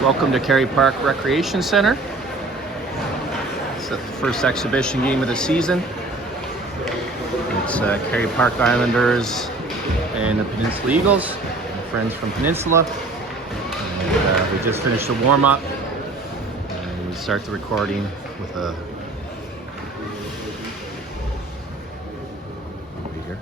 Welcome to Kerry Park Recreation Center. It's the first exhibition game of the season. It's Kerry Park Islanders and the Peninsula Eagles, my friends from Peninsula. And, we just finished the warm-up and we start the recording with a over here.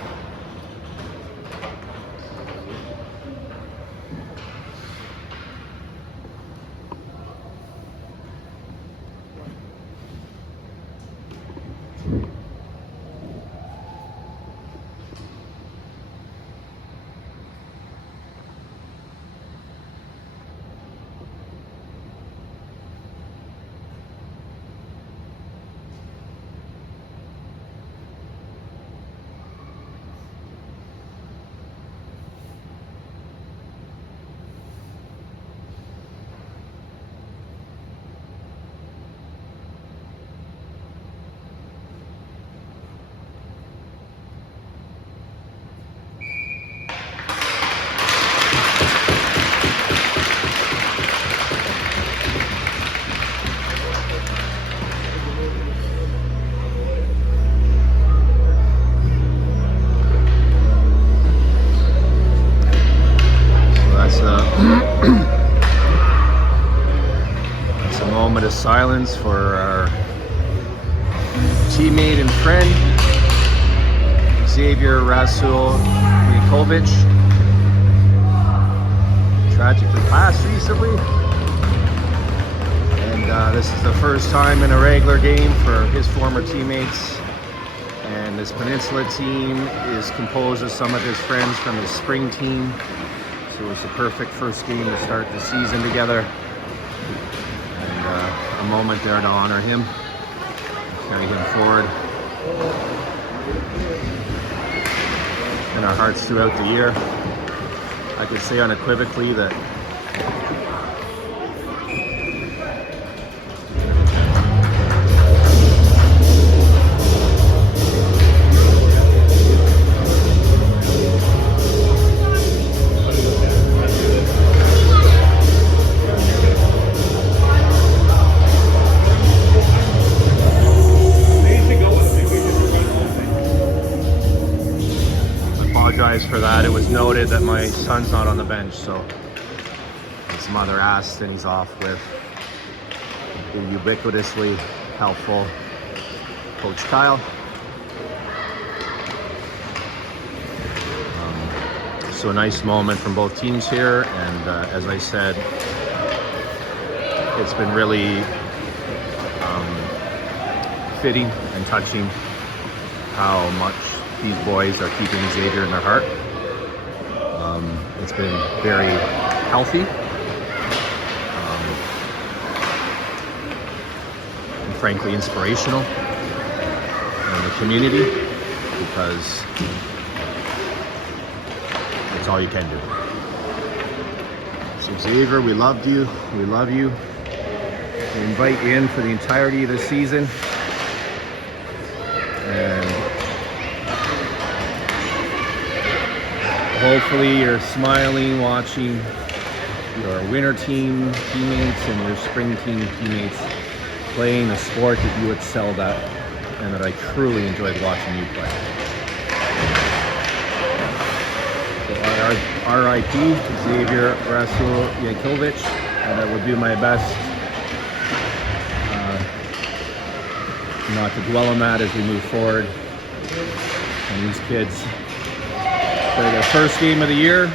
That's a moment of silence for our teammate and friend Xavier Rasul-Yakovic. Tragically passed recently, and this is the first time in a regular game for his former teammates. And this Peninsula team is composed of some of his friends from his spring team. So it was the perfect first game to start the season together. And a moment there to honor him, carry him forward in our hearts throughout the year. I could say unequivocally that for that. It was noted that my son's not on the bench, so his mother asked and he's off with the ubiquitously helpful Coach Kyle. So a nice moment from both teams here, and as I said, it's been really fitting and touching how much these boys are keeping Xavier in their heart. It's been very healthy and frankly inspirational in the community, because it's all you can do. So Xavier, we loved you. We love you. We invite you in for the entirety of the season. And hopefully you're smiling watching your winter team teammates and your spring team teammates playing a sport that you excelled at and that I truly enjoyed watching you play. So RIP Xavier Rasul-Yakovic, and I will do my best not to dwell on that as we move forward. And these kids, for their first game of the year.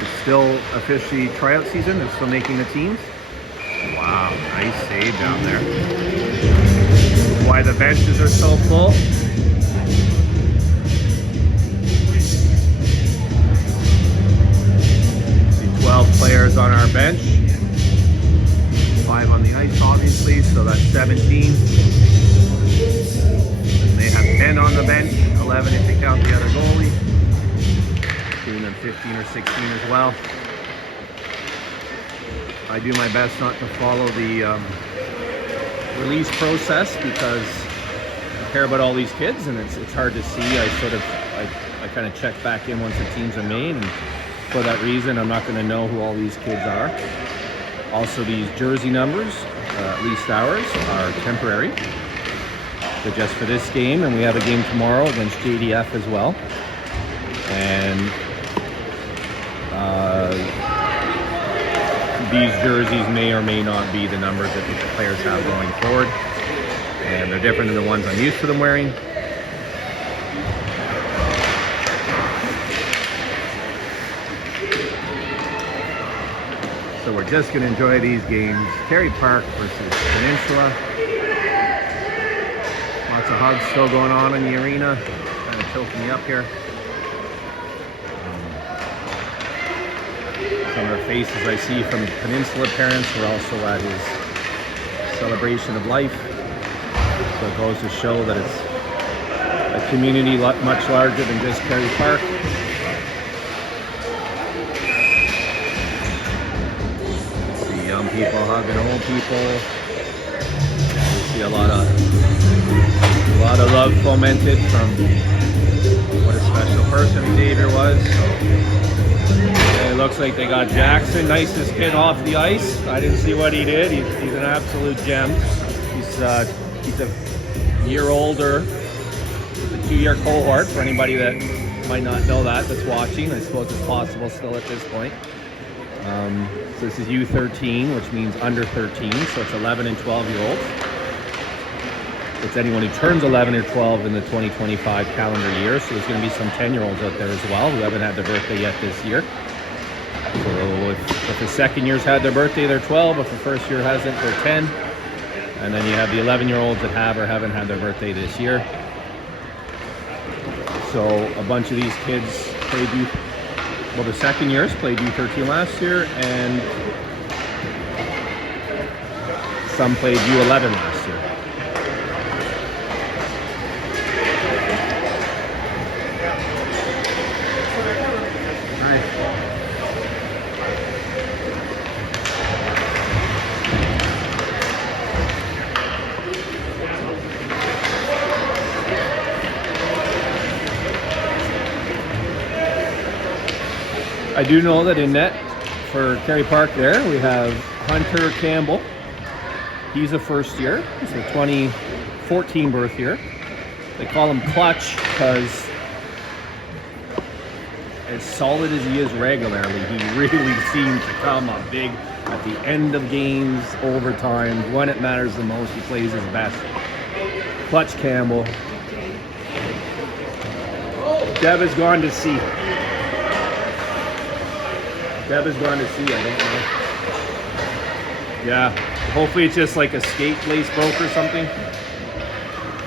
It's still officially tryout season. They're still making the teams. Wow, nice save down there. Why the benches are so full. See 12 players on our bench. 5 on the ice, obviously, so that's 17. They have 10 on the bench, 11 if you count the other goalie, giving them 15 or 16 as well. I do my best not to follow the release process because I care about all these kids, and it's hard to see. I kind of check back in once the teams are made, and for that reason. I'm not going to know who all these kids are. Also, these jersey numbers, at least ours, are temporary. They're just for this game, and we have a game tomorrow against JDF as well. And these jerseys may or may not be the numbers that the players have going forward. And they're different than the ones I'm used to them wearing. So we're just going to enjoy these games. Kerry Park versus Peninsula. Lots of hugs still going on in the arena. Kind of choking me up here. Some of the faces I see from Peninsula parents were also at his celebration of life. So it goes to show that it's a community much larger than just Kerry Park. See young people hugging old people. You see a lot of love fomented from what a special person Xavier was. So it looks like they got Jackson, nicest kid off the ice. I didn't see what he did. He's an absolute gem. He's a year older with a 2-year cohort, for anybody that might not know that's watching. I suppose it's possible still at this point. So this is U13, which means under 13, so it's 11 and 12-year-olds. It's anyone who turns 11 or 12 in the 2025 calendar year, so there's going to be some 10-year-olds out there as well who haven't had their birthday yet this year. So if the second year's had their birthday, they're 12. If the first year hasn't, they're 10. And then you have the 11-year-olds that have or haven't had their birthday this year. So a bunch of these kids played the second years played U13 last year, and some played U11 last year. I do know that in net for Kerry Park there, we have Hunter Campbell. He's a first year. He's a 2014 birth year. They call him Clutch because as solid as he is regularly, he really seems to come up big at the end of games, overtime. When it matters the most, he plays his best. Clutch Campbell. Deb has gone to sea. Deb has gone to sea, I don't know. Yeah, hopefully it's just like a skate lace broke or something.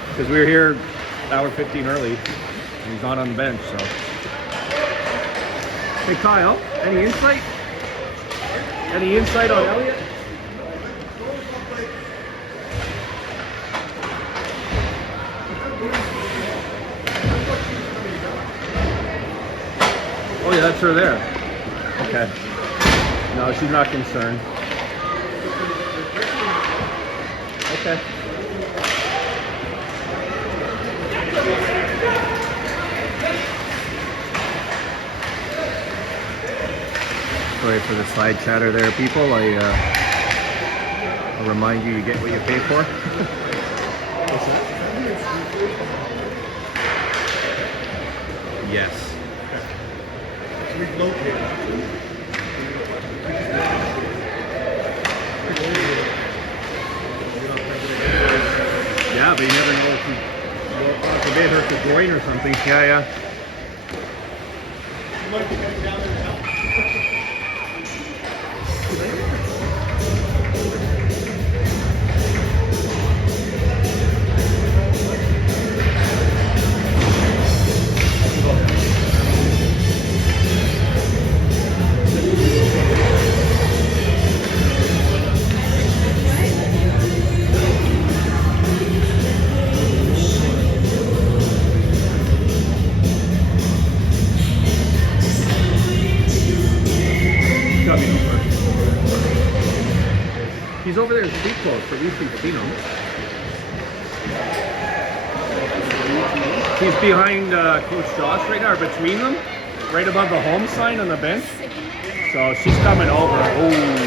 Because we were here hour 15 early, and he's not on the bench, so. Hey Kyle, any insight? Any insight on Elliot? Oh yeah, that's her there. Okay. No, she's not concerned. Okay. Sorry for the side chatter there, people. I'll remind you, you get what you pay for. What's that? Yes. We've located. Yeah, but you never know if you forbid her to groin or something. Yeah. You might be heading down there to help. He's over there in street clothes, so we've seen him. He's behind Coach Josh right now, or between them. right above the home sign on the bench. So she's coming over. Oh.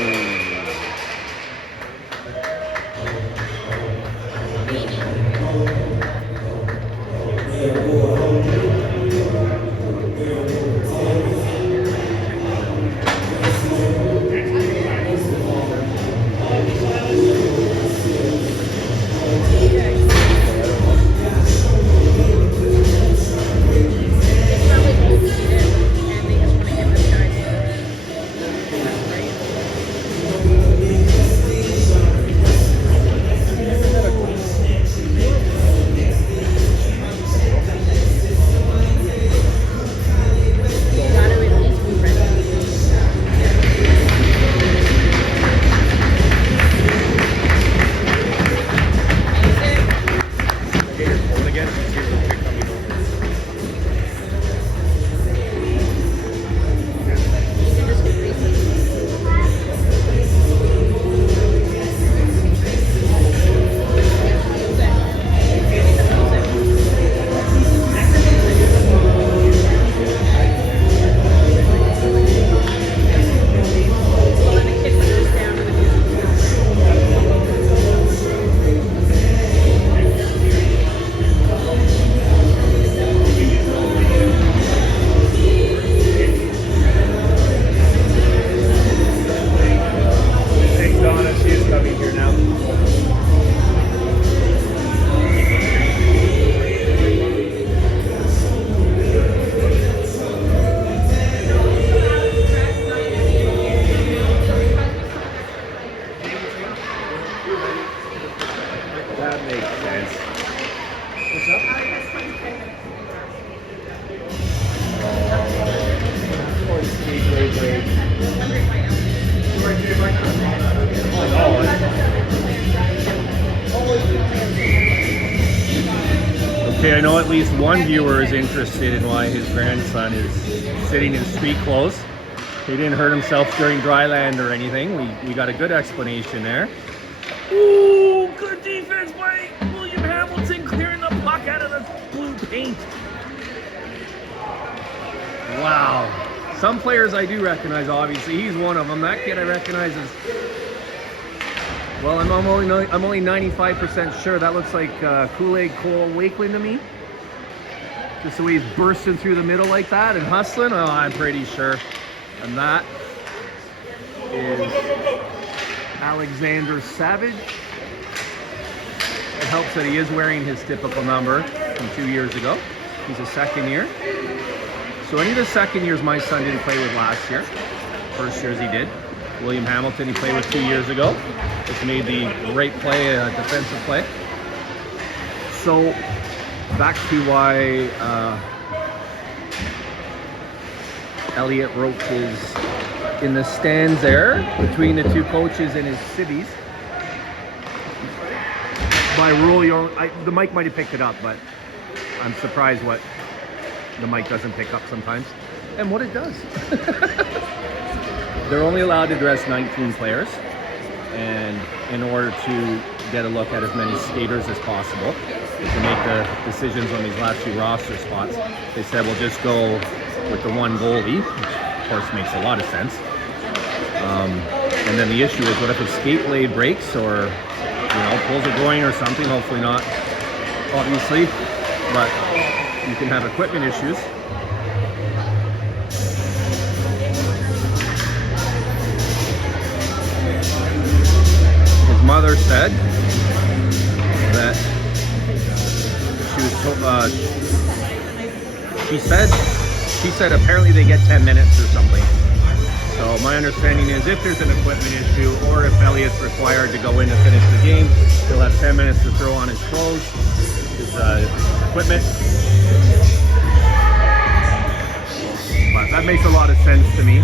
That makes sense. What's up? Okay, I know at least one viewer is interested in why his grandson is sitting in street clothes. He didn't hurt himself during dry land or anything. We got a good explanation there. Ooh, good defense by William Hamilton, clearing the puck out of the blue paint. Wow. Some players I do recognize, obviously. He's one of them. That kid I recognize as... Well, I'm only 95% sure. That looks like Kool-Aid Cole Wakeland to me. Just the way he's bursting through the middle like that and hustling. Oh, I'm pretty sure. And that is Alexander Savage. It helps that he is wearing his typical number from 2 years ago. He's a second year. So any of the second years my son didn't play with last year. First years he did. William Hamilton he played with 2 years ago. Just made the right play, defensive play. So back to why Elliot Roach is in the stands there between the two coaches and his civvies. By rule, the mic might have picked it up, but I'm surprised what the mic doesn't pick up sometimes. And what it does. They're only allowed to dress 19 players. And in order to get a look at as many skaters as possible, to make the decisions on these last few roster spots, they said we'll just go with the one goalie, which of course makes a lot of sense. And then the issue is, what if his skate blade breaks or, pulls a groin or something? Hopefully not, obviously, but you can have equipment issues. His mother said that she said apparently they get 10 minutes or something. So my understanding is if there's an equipment issue or if Elliot's required to go in to finish the game, he'll have 10 minutes to throw on his clothes, his equipment. But that makes a lot of sense to me,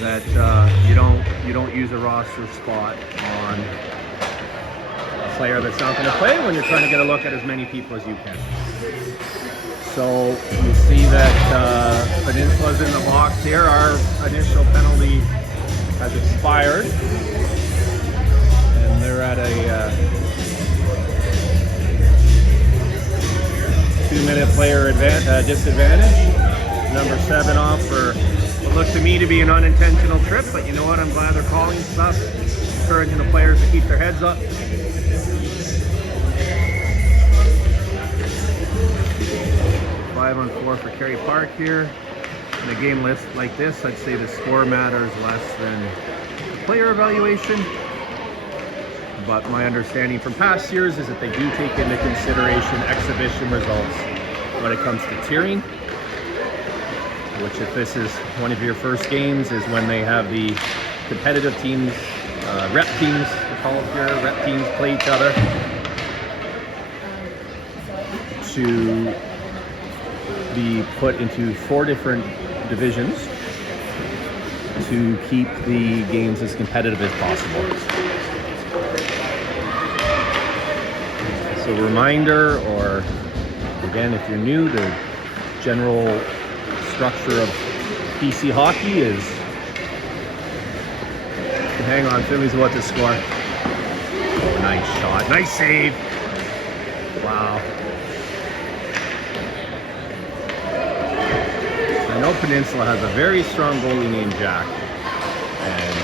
that you don't use a roster spot on a player that's not going to play when you're trying to get a look at as many people as you can. So you see that Peninsula's in the box here. Our initial penalty has expired, and they're at a 2-minute player disadvantage. number 7 off for what looked to me to be an unintentional trip, but you know what? I'm glad they're calling stuff, encouraging the players to keep their heads up. Five on 4 for Kerry Park here. In a game list like this, I'd say the score matters less than the player evaluation. But my understanding from past years is that they do take into consideration exhibition results when it comes to tiering. Which, if this is one of your first games, is when they have the competitive teams, rep teams, we call it here, rep teams play each other to be put into 4 different divisions to keep the games as competitive as possible. So reminder, or again, if you're new, the general structure of BC hockey is, hang on, Finley's about to score. Oh, nice shot, nice save. Wow. I know Peninsula has a very strong goalie named Jack, and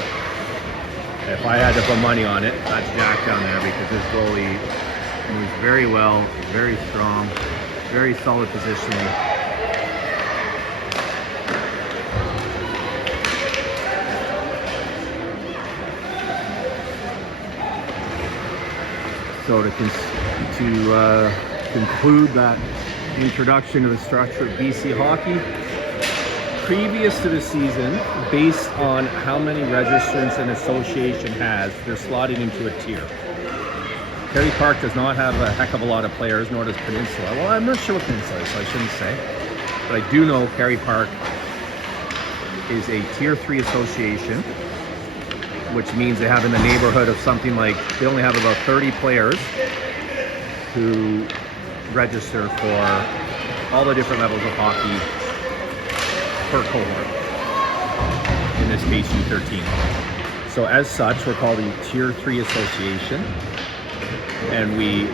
if I had to put money on it, that's Jack down there, because this goalie moves very well, very strong, very solid positioning. So to conclude that introduction to the structure of BC hockey, previous to the season, based on how many registrants an association has, they're slotted into a tier. Kerry Park does not have a heck of a lot of players, nor does Peninsula. Well, I'm not sure what Peninsula is, so I shouldn't say. But I do know Kerry Park is a Tier 3 association, which means they have in the neighborhood of something like, they only have about 30 players who register for all the different levels of hockey per cohort, in this case U13. So as such, we're called a Tier 3 association, and we,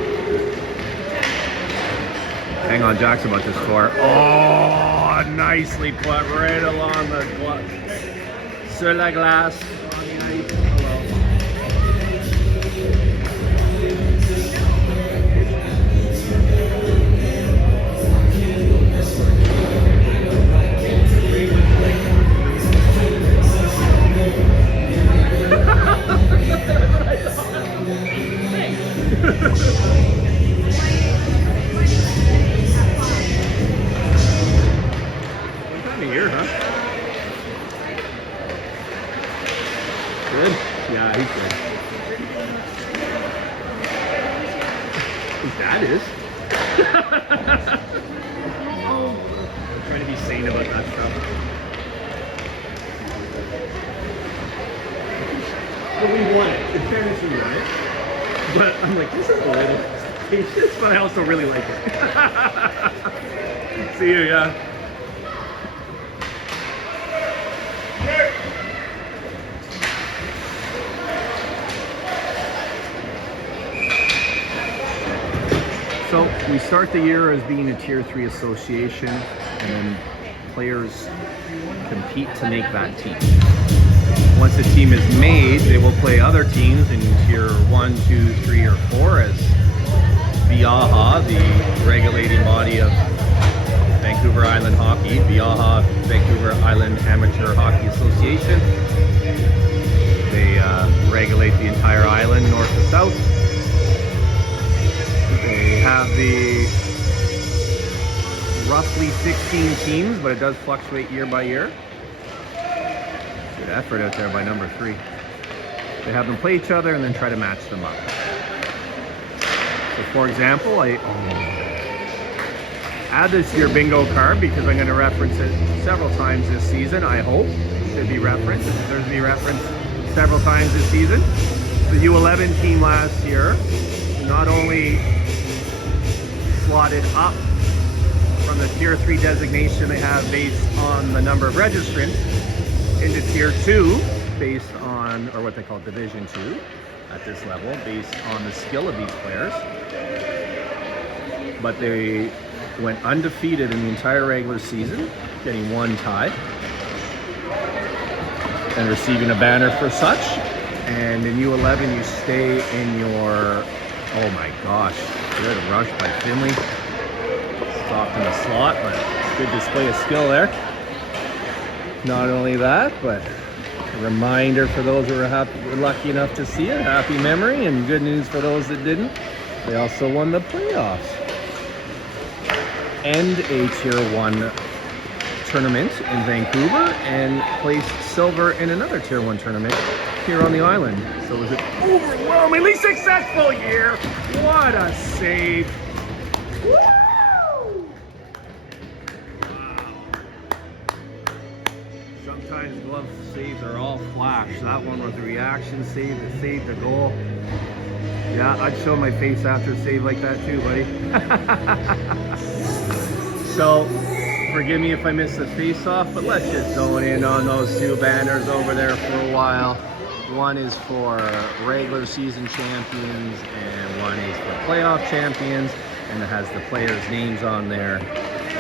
hang on, Jack's about to score. Oh, nicely put, right along the glass, sur la glace. One time a year, huh? Good? Yeah, he's good. His dad is. I'm trying to be sane about that stuff. But we won it. In fairness, we won it. But I'm like, this is a little suspicious, but I also really like it. See you, yeah. So we start the year as being a Tier 3 association, and then players compete to make that team. Once a team is made, they will play other teams in Tier 1, 2, 3, or 4 as VIAHA, the regulating body of Vancouver Island Hockey, VIAHA, Vancouver Island Amateur Hockey Association. They regulate the entire island, north to south. They have the roughly 16 teams, but it does fluctuate year by year. Good effort out there by number 3. They have them play each other and then try to match them up. So for example, I add this to your bingo card because I'm going to reference it several times this season, I hope. It should be referenced. It deserves to be referenced several times this season. The U11 team last year not only slotted up from the Tier 3 designation they have based on the number of registrants into Tier 2 based on, or what they call Division 2 at this level, based on the skill of these players. But they went undefeated in the entire regular season, getting 1 tie, and receiving a banner for such. And in U11, you stay in your, oh my gosh, good rush by Finley. Stopped in the slot, but good display of skill there. Not only that, but a reminder for those who were lucky enough to see it, happy memory, and good news for those that didn't. They also won the playoffs and a Tier 1 tournament in Vancouver, and placed silver in another Tier 1 tournament here on the island. So it was an overwhelmingly successful year. What a save. Woo! Sometimes glove saves are all flash. That one was a reaction save that saved the goal. Yeah, I'd show my face after a save like that too, buddy. So, forgive me if I miss the face-off, but let's just zone in on those 2 banners over there for a while. One is for regular season champions, and one is for playoff champions, and it has the players' names on there.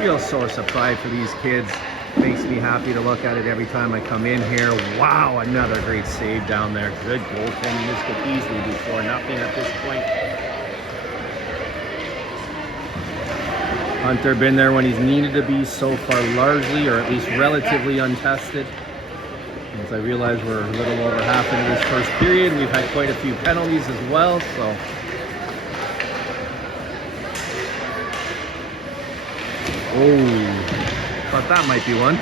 Real source of pride for these kids. Makes me happy to look at it every time I come in here. Wow, another great save down there. Good goaltending. This could easily be 4-0 at this point. Hunter been there when he's needed to be, so far largely, or at least relatively untested. As I realize we're a little over half into this first period, we've had quite a few penalties as well, so. Oh, thought that might be one.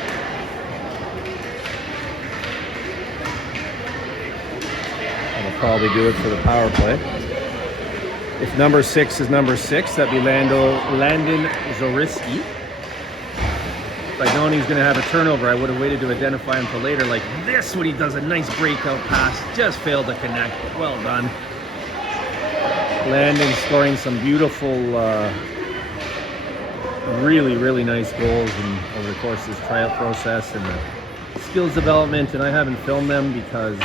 That'll probably do it for the power play. If number 6 is number 6, that'd be Landon Zoriski. If I'd known he was going to have a turnover, I would have waited to identify him for later, like this, when he does a nice breakout pass. Just failed to connect. Well done. Landon scoring some beautiful, really, really nice goals over the course of his tryout process and the skills development. And I haven't filmed them because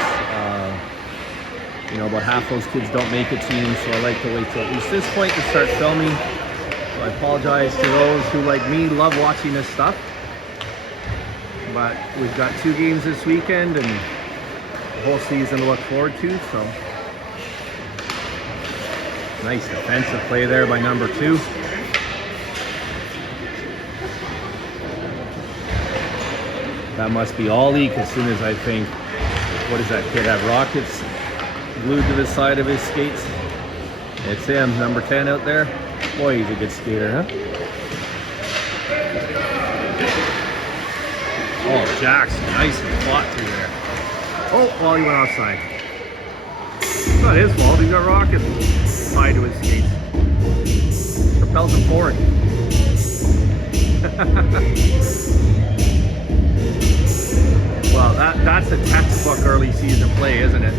you know, about half those kids don't make a team, so I like to wait till at least this point to start filming. So I apologize to those who, like me, love watching this stuff. But we've got 2 games this weekend and the whole season to look forward to, so. Nice defensive play there by number 2. That must be Ollie, as soon as I think, what does that kid have, rockets glued to the side of his skates? It's him, number 10 out there. Boy, he's a good skater, huh? Oh, Jackson, nice and fought through there. Oh, well, he went offside. It's not his fault, he's got rockets tied to his skates. Propels him forward. Well, that's a textbook early season play, isn't it?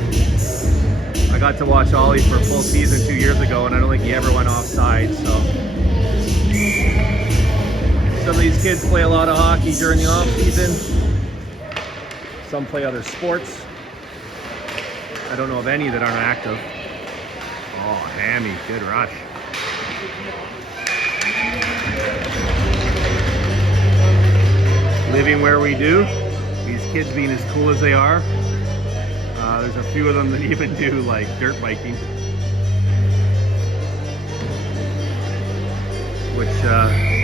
I got to watch Ollie for a full season 2 years ago, and I don't think he ever went offside, so. Some of these kids play a lot of hockey during the off season. Some play other sports. I don't know of any that aren't active. Oh, Hammy, good rush. Living where we do, these kids being as cool as they are, there's a few of them that even do like dirt biking, which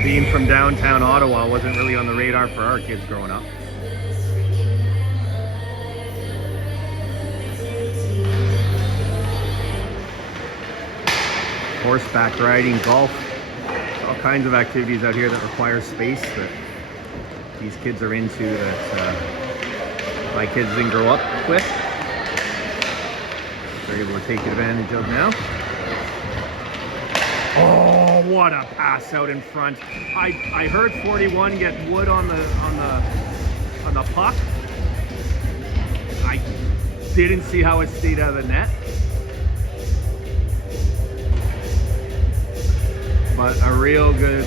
being from downtown Ottawa wasn't really on the radar for our kids growing up. Horseback riding, golf, all kinds of activities out here that require space that these kids are into that my kids didn't grow up with. They're able to take advantage of now. Oh, what a pass out in front. I heard 41 get wood on the puck. I didn't see how it stayed out of the net. But a real good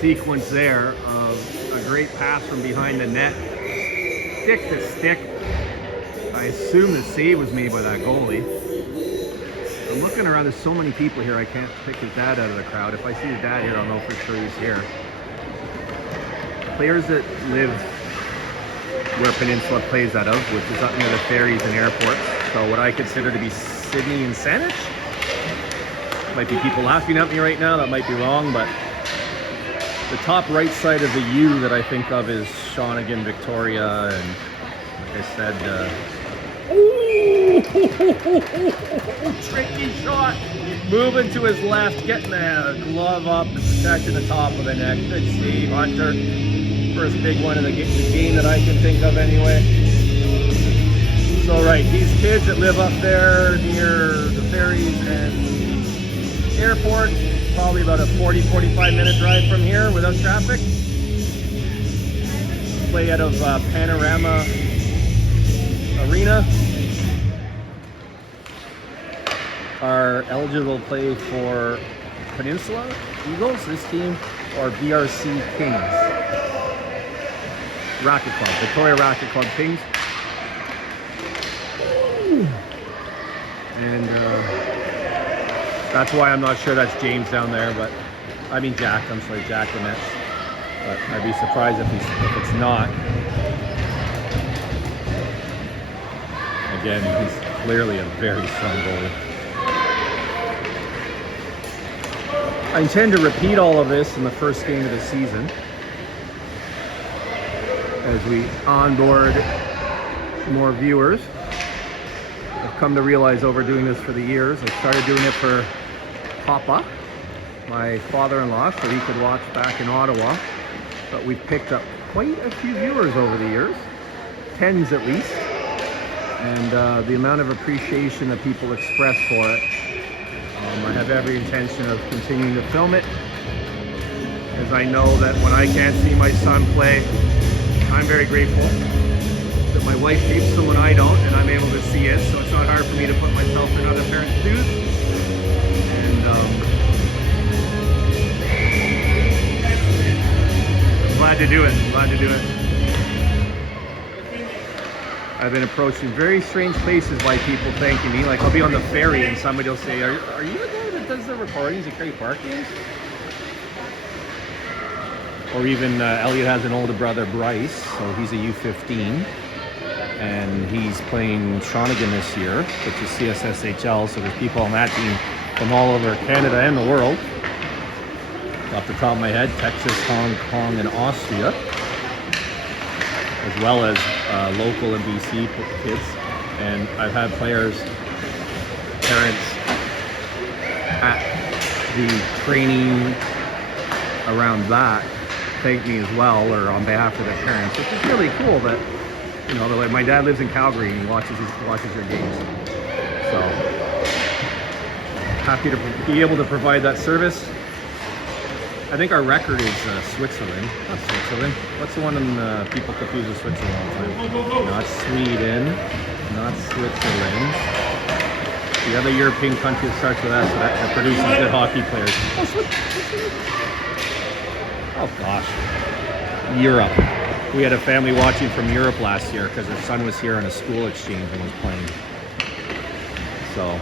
sequence there of a great pass from behind the net. Stick to stick. I assume the save was made by that goalie. I'm looking around, there's so many people here, I can't pick his dad out of the crowd. If I see his dad here, I'll know for sure he's here. players that live where Peninsula plays out of, which is up near the ferries and airports. So what I consider to be Sydney and Saanich. Might be people laughing at me right now, that might be wrong, but the top right side of the U that I think of is Shawnigan, Victoria, and like I said, tricky shot, moving to his left, getting the glove up and protecting the top of the neck. Good save, Hunter. First big one in the game that I can think of anyway. So right, these kids that live up there near the ferries and airport, probably about a 40-45 minute drive from here without traffic. Play out of Panorama Arena. Are eligible to play for Peninsula Eagles, this team, or BRC Kings. Racket Club, Victoria Racket Club Kings. And that's why I'm not sure that's James down there, but I mean Jack, I'm sorry, Jack the Nets. But I'd be surprised if it's not. Again, he's clearly a very strong goalie. I intend to repeat all of this in the first game of the season as we onboard more viewers. I've come to realize over doing this for the years, I started doing it for Papa, my father-in-law, so he could watch back in Ottawa. But we've picked up quite a few viewers over the years, tens at least. And the amount of appreciation that people express for it, I have every intention of continuing to film it, as I know that when I can't see my son play, I'm very grateful that my wife tapes them when I don't, and I'm able to see it, so it's not hard for me to put myself in other parents' shoes. And I'm glad to do it. I've been approached in very strange places by people thanking me. Like I'll be on the ferry and somebody will say, are you the guy that does the recordings at Kerry Park games? Or even Elliot has an older brother, Bryce, so he's a U15. And he's playing Shawnigan this year, which is CSSHL, so there's people on that team from all over Canada and the world. Off the top of my head, Texas, Hong Kong, and Austria, as well as local and BC kids. And I've had players, parents at the training around that thank me as well, or on behalf of their parents, which is really cool that, you know, like my dad lives in Calgary and he watches your games. So happy to be able to provide that service. I think our record is Switzerland. Not Switzerland. What's the one in people confuse with Switzerland all the time? Not Sweden. Not Switzerland. The other European country that starts with S that produces good hockey players. Oh, Switzerland. Oh gosh. Europe. We had a family watching from Europe last year because their son was here on a school exchange and was playing. So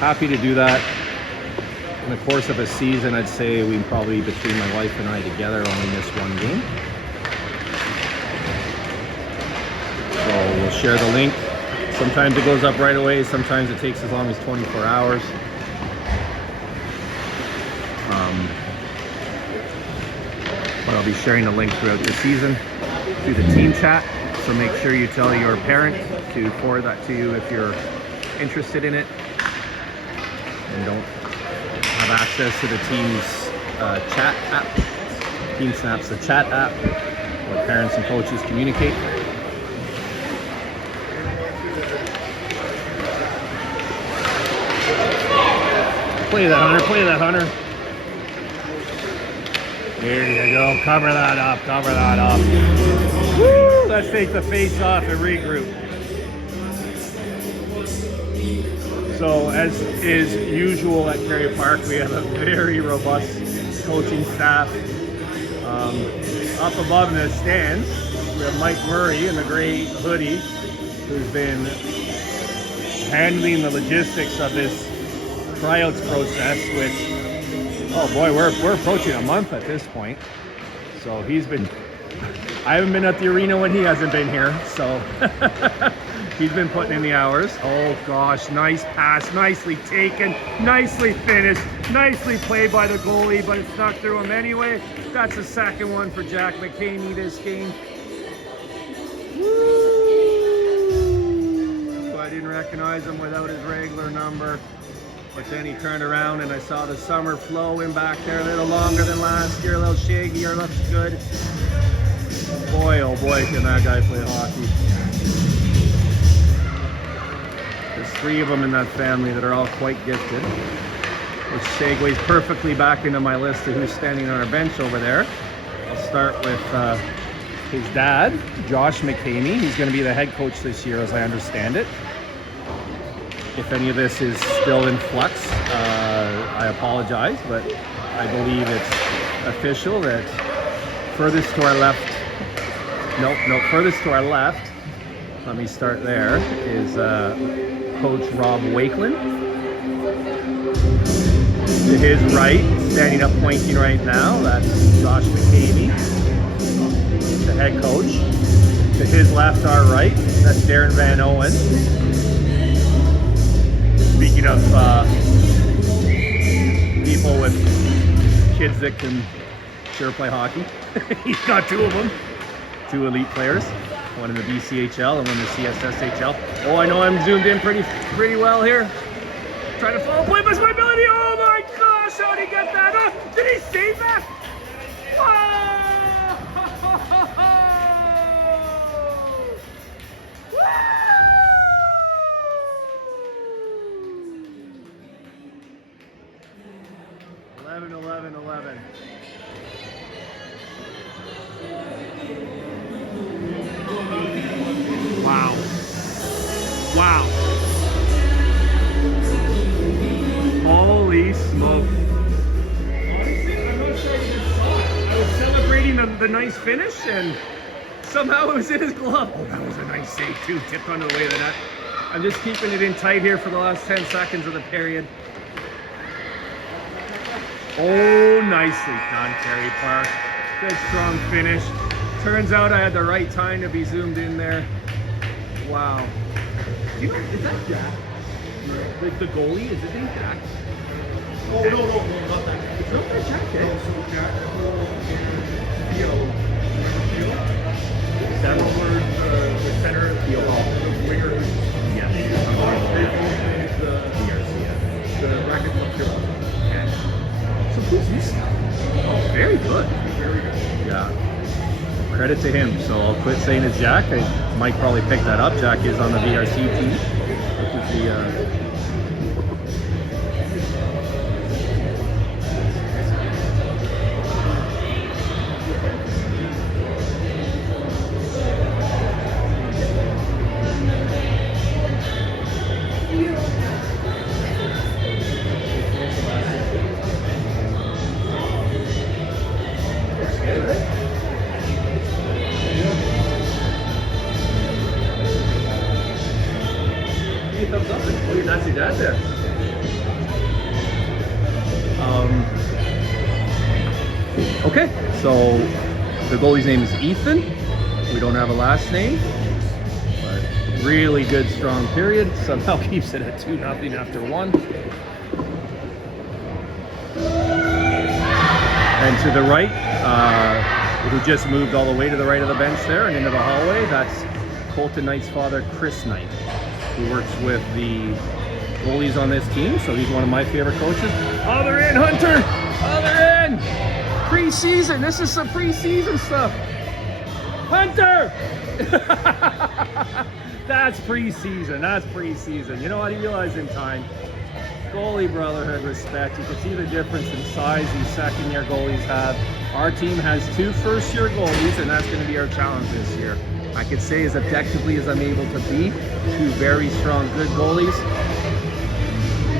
happy to do that. In the course of a season, I'd say we probably, between my wife and I together, only miss one game. So we'll share the link. Sometimes it goes up right away. Sometimes it takes as long as 24 hours. But I'll be sharing the link throughout the season through the team chat. So make sure you tell your parent to forward that to you if you're interested in it. And don't have access to the team's chat app. Team Snap's the chat app where parents and coaches communicate. Play that, Hunter. Play that, Hunter. There you go. Cover that up. Cover that up. Woo! Let's take the face off and regroup. So, as is usual at Kerry Park, we have a very robust coaching staff. Up above in the stands, we have Mike Murray in the gray hoodie, who's been handling the logistics of this tryouts process, which, oh boy, we're approaching a month at this point. So he's been, I haven't been at the arena when he hasn't been here, so he's been putting in the hours. Oh gosh, nice pass, nicely taken, nicely finished, nicely played by the goalie, but it snuck through him anyway. That's the second one for Jack McCamey this game. Woo! I didn't recognize him without his regular number. But then he turned around and I saw the summer flow in back there, a little longer than last year, a little shaggier, looks good. Boy, oh boy, can that guy play hockey. There's 3 of them in that family that are all quite gifted, which segues perfectly back into my list of who's standing on our bench over there. I'll start with his dad, Josh McCamey. He's going to be the head coach this year, as I understand it. If any of this is still in flux, I apologize, but I believe it's official that furthest to our left, furthest to our left, let me start there, is Coach Rob Wakeland. To his right, standing up pointing right now, that's Josh McCamey, the head coach. To his left, our right, that's Darren Van Owen. Speaking of people with kids that can sure play hockey, he's got 2 of them, 2 elite players, one in the BCHL and one in the CSSHL. Oh, I know I'm zoomed in pretty well here. Trying to follow play by my ability. Oh my gosh, how did he get that? Oh, did he save that? Oh! 11. Wow. Holy smoke. Honestly, I'm not sure if you saw it. I was celebrating the nice finish and somehow it was in his glove. Oh, that was a nice save too. Tipped under the way of the net. I'm just keeping it in tight here for the last 10 seconds of the period. Oh, nicely done, Kerry Park. Good strong finish. Turns out I had the right time to be zoomed in there. Wow. You know, is that Jack? The goalie, is his name Jack? Oh, no, not that. It's not that Jack, eh? So Jack and forward, the center, the winger. Yeah. The racket up here. So who's this guy? Oh, very good. Very good. Yeah. Credit to him. So I'll quit saying it's Jack. Mike probably picked that up. Jack is on the VRC team. Which is the thumbs up. Oh, you not see that there. Okay, so the goalie's name is Ethan. We don't have a last name, but really good, strong period. Somehow keeps it at 2-0 after 1. And to the right, who just moved all the way to the right of the bench there and into the hallway, that's Colton Knight's father, Chris Knight, who works with the goalies on this team, so he's one of my favorite coaches. Oh, they're in, Hunter! Oh, they're in! Pre-season, this is some pre-season stuff. Hunter! That's pre-season, You know what, he realized in time. Goalie brotherhood respect. You can see the difference in size these second-year goalies have. Our team has 2 first-year goalies, and that's going to be our challenge this year. I could say as objectively as I'm able to be, 2 very strong, good goalies.